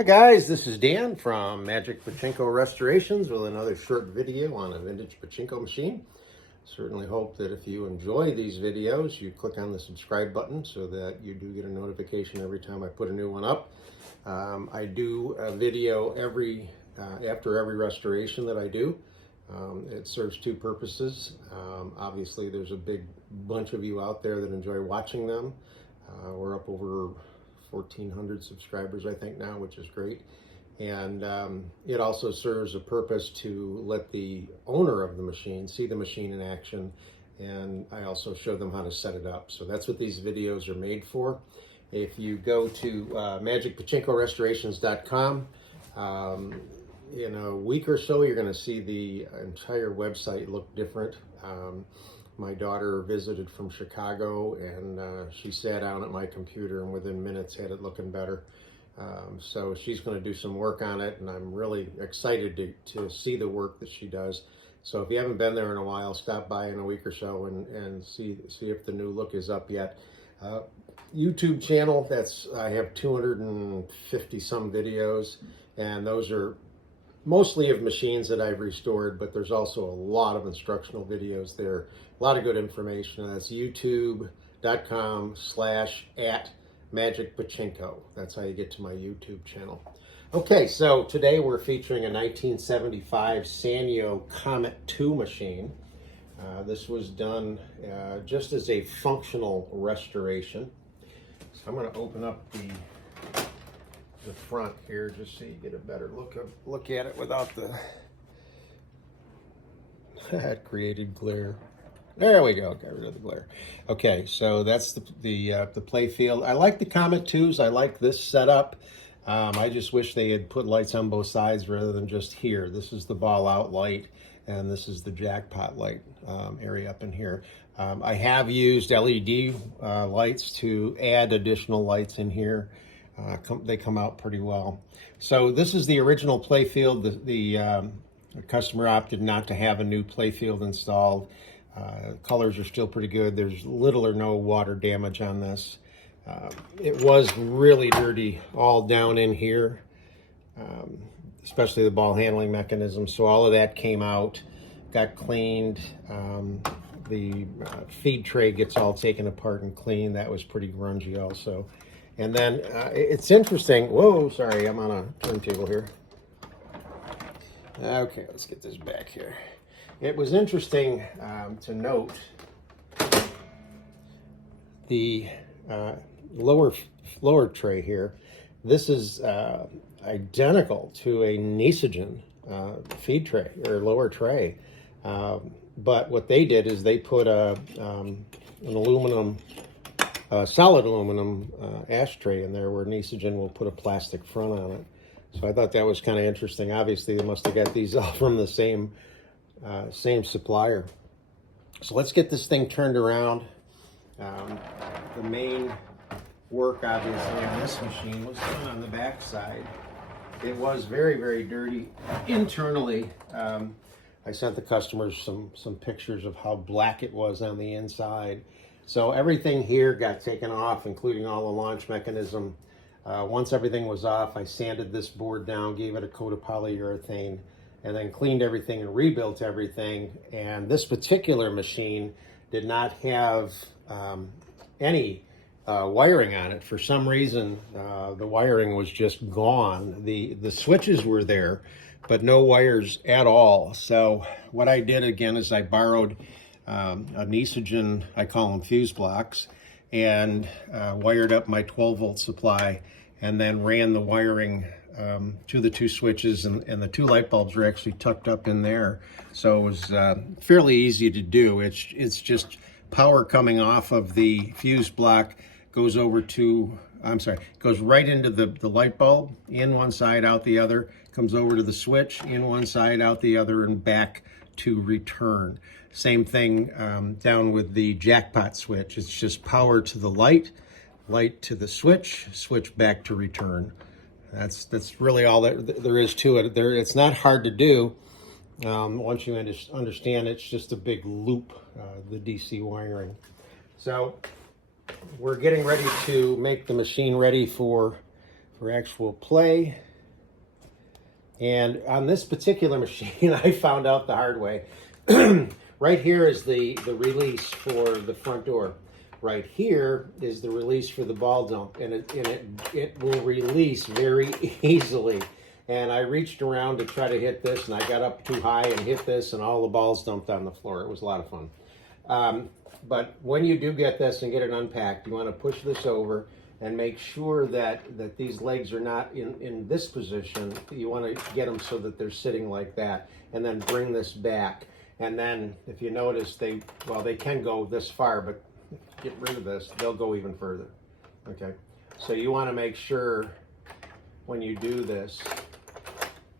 Hi guys, this is Dan from Magic Pachinko Restorations with another short video on a vintage pachinko machine. Certainly hope that if you enjoy these videos, you click on the subscribe button so that you do get a notification every time I put a new one up. I do a video after every restoration that I do. It serves two purposes. Obviously, there's a big bunch of you out there that enjoy watching them. We're up over 1,400 subscribers, I think, now, which is great. And it also serves a purpose to let the owner of the machine see the machine in action, and I also show them how to set it up. So that's what these videos are made for. If you go to magicpachinkorestorations.com, in a week or so, you're going to see the entire website look different. My daughter visited from Chicago, and she sat down at my computer and within minutes had it looking better. So she's going to do some work on it, and I'm really excited to see the work that she does. So if you haven't been there in a while, stop by in a week or so and see if the new look is up yet. YouTube channel, I have 250 some videos, and those are mostly of machines that I've restored, but there's also a lot of instructional videos there. A lot of good information. That's youtube.com/@magicpachinko. That's how you get to my YouTube channel. Okay, so today we're featuring a 1975 Sanyo Comet II machine. This was done just as a functional restoration. So I'm going to open up the front here just so you get a better look at it without the that created glare. There we go, got rid of the glare. Okay, so that's the play field. I like the Comet 2s. I like this setup. I just wish they had put lights on both sides rather than just here. This is the ball out light, and this is the jackpot light area up in here. I have used LED lights to add additional lights in here. They come out pretty well. So this is the original playfield. The customer opted not to have a new playfield installed. Colors are still pretty good. There's little or no water damage on this. It was really dirty all down in here, especially the ball handling mechanism. So all of that came out, got cleaned. The feed tray gets all taken apart and cleaned. That was pretty grungy also. And then it's interesting. Whoa, sorry, I'm on a turntable here. Okay, let's get this back here. It was interesting to note the lower tray here. This is identical to a Nisogen feed tray or lower tray. But what they did is they put an aluminum solid aluminum ashtray in there where Nisogen will put a plastic front on it. So I thought that was kind of interesting. Obviously, they must have got these all from the same supplier. So let's get this thing turned around. The main work, obviously, on this machine was done on the back side. It was very, very dirty internally. I sent the customers some pictures of how black it was on the inside. So everything here got taken off, including all the launch mechanism. Once everything was off, I sanded this board down, gave it a coat of polyurethane, and then cleaned everything and rebuilt everything. And this particular machine did not have any wiring on it. For some reason, the wiring was just gone. The switches were there, but no wires at all. So what I did again is I borrowed a Nisogen, I call them fuse blocks, and wired up my 12-volt supply, and then ran the wiring to the two switches, and the two light bulbs were actually tucked up in there. So it was fairly easy to do. It's just power coming off of the fuse block goes over to, goes right into the light bulb, in one side, out the other, comes over to the switch, in one side, out the other, and back to return. Same thing down with the jackpot switch. It's just power to the light, light to the switch, switch back to return. That's really all that there is to it. It's not hard to do. Once you understand, it's just a big loop, the DC wiring. So we're getting ready to make the machine ready for actual play. And on this particular machine, I found out the hard way. Right here is the release for the front door. Right here is the release for the ball dump, and it will release very easily. And I reached around to try to hit this, and I got up too high and hit this, and all the balls dumped on the floor. It was a lot of fun. But when you do get this and get it unpacked, you want to push this over and make sure that these legs are not in this position. You want to get them so that they're sitting like that, and then bring this back. And then if you notice, they can go this far, but get rid of this, they'll go even further. Okay, so you want to make sure when you do this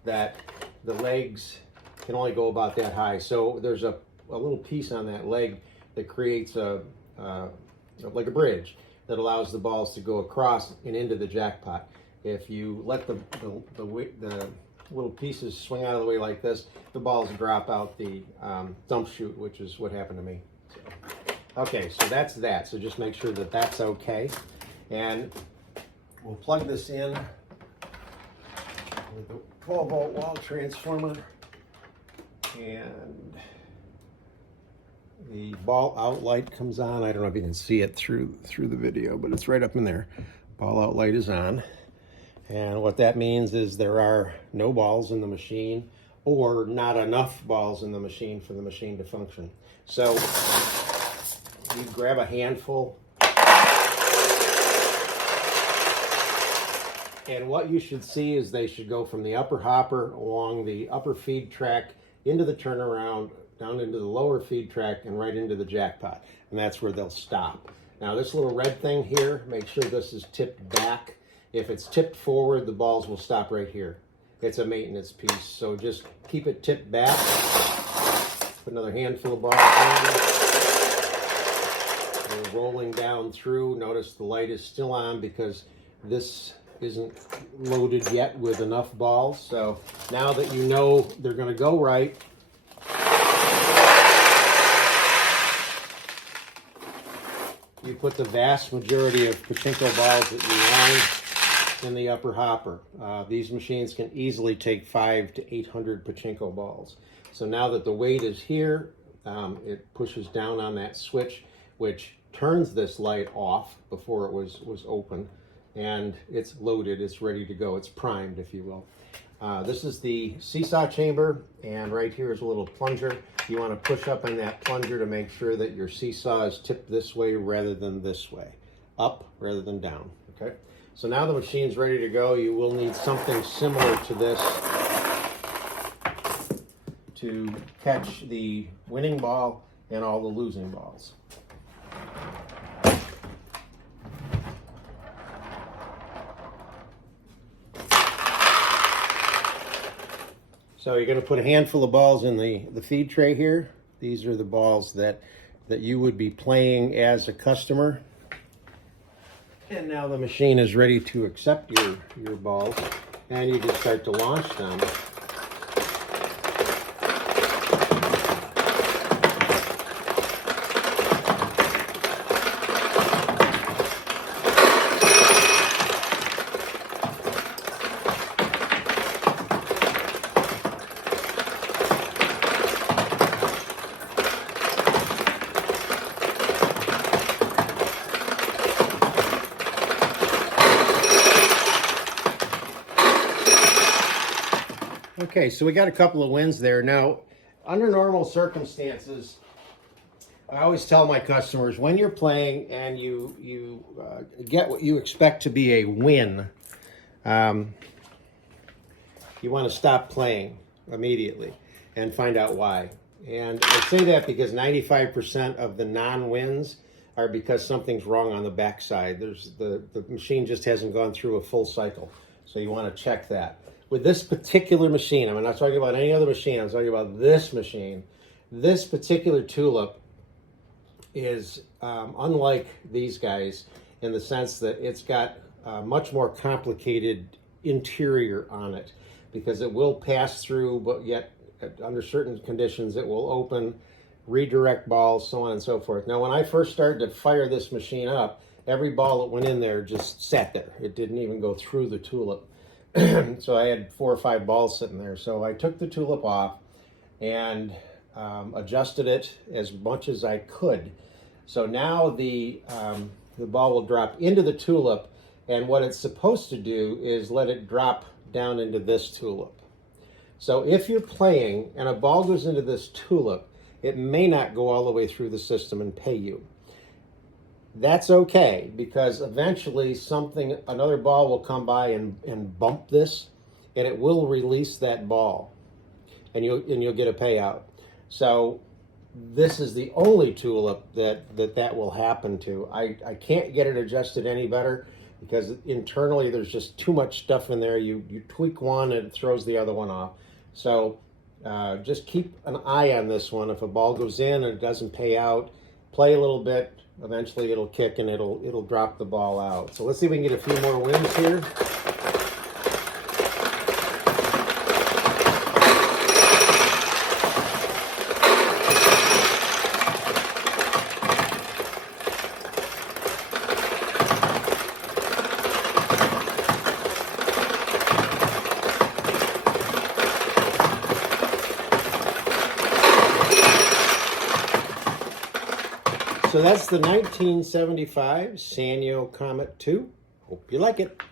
that the legs can only go about that high. So there's a little piece on that leg that creates like a bridge that allows the balls to go across and into the jackpot. If you let the little pieces swing out of the way like this, the balls drop out the dump chute, which is what happened to me. So, okay, so that's that. So just make sure that that's okay. And we'll plug this in with the 12-volt wall transformer. And the ball out light comes on. I don't know if you can see it through the video, but it's right up in there. Ball out light is on. And what that means is there are no balls in the machine, or not enough balls in the machine for the machine to function. So you grab a handful, and what you should see is they should go from the upper hopper along the upper feed track into the turnaround, down into the lower feed track, and right into the jackpot. And that's where they'll stop. Now this little red thing here, make sure this is tipped back. If it's tipped forward, the balls will stop right here. It's a maintenance piece, so just keep it tipped back. Put another handful of balls in. We're rolling down through. Notice the light is still on because this isn't loaded yet with enough balls. So now that you know they're going to go right, you put the vast majority of pachinko balls that you own in the upper hopper. These machines can easily take 500 to 800 pachinko balls. So now that the weight is here, it pushes down on that switch, which turns this light off before it was open, and it's loaded, it's ready to go, it's primed, if you will. This is the seesaw chamber, and right here is a little plunger. You want to push up on that plunger to make sure that your seesaw is tipped this way rather than this way, up rather than down, okay? So now the machine's ready to go. You will need something similar to this to catch the winning ball and all the losing balls. So you're going to put a handful of balls in the feed tray here. These are the balls that you would be playing as a customer. And now the machine is ready to accept your balls, and you just start to launch them. Okay, so we got a couple of wins there. Now, under normal circumstances, I always tell my customers, when you're playing and you get what you expect to be a win, you want to stop playing immediately and find out why. And I say that because 95% of the non-wins are because something's wrong on the backside. The machine just hasn't gone through a full cycle. So you want to check that. With this particular machine, I'm not talking about any other machine, I'm talking about this machine. This particular tulip is unlike these guys in the sense that it's got a much more complicated interior on it, because it will pass through, but yet under certain conditions it will open, redirect balls, so on and so forth. Now when I first started to fire this machine up, every ball that went in there just sat there. It didn't even go through the tulip. So I had 4 or 5 balls sitting there. So I took the tulip off and adjusted it as much as I could. So now the ball will drop into the tulip, and what it's supposed to do is let it drop down into this tulip. So if you're playing and a ball goes into this tulip, it may not go all the way through the system and pay you. That's okay, because eventually another ball will come by and bump this, and it will release that ball, and you'll get a payout. So this is the only tulip that will happen to. I can't get it adjusted any better, because internally there's just too much stuff in there. You tweak one and it throws the other one off. So just keep an eye on this one. If a ball goes in and it doesn't pay out, play a little bit. Eventually it'll kick and it'll drop the ball out. So let's see if we can get a few more wins here. So that's the 1975 Sanyo Comet II. Hope you like it.